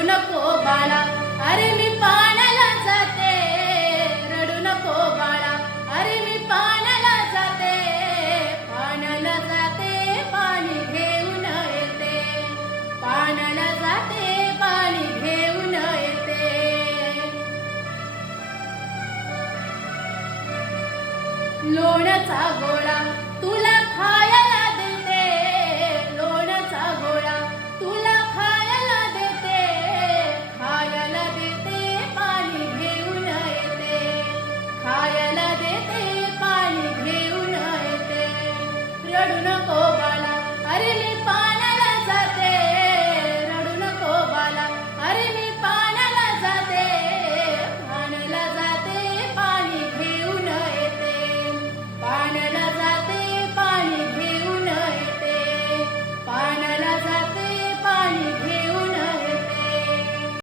रडू नको बाळा, अरे मी पाण्याला जाते. रडू नको बाळा, अरे मी पाण्याला जाते. पाण्याला जाते, पाणी घेऊन येते. पाण्याला जाते, पाणी घेऊन येते. लोण्याचा गोळा तुला खाया